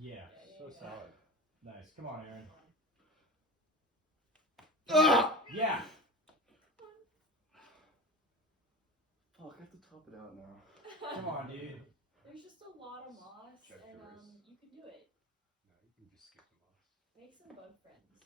Yeah. So solid. Nice. Come on, Aaron. Ah! Yeah. Fuck, I have to top it out now. Come on, dude. There's just a lot of moss, Check and yours. you can do it. No, you can just skip the moss. Make some bug friends.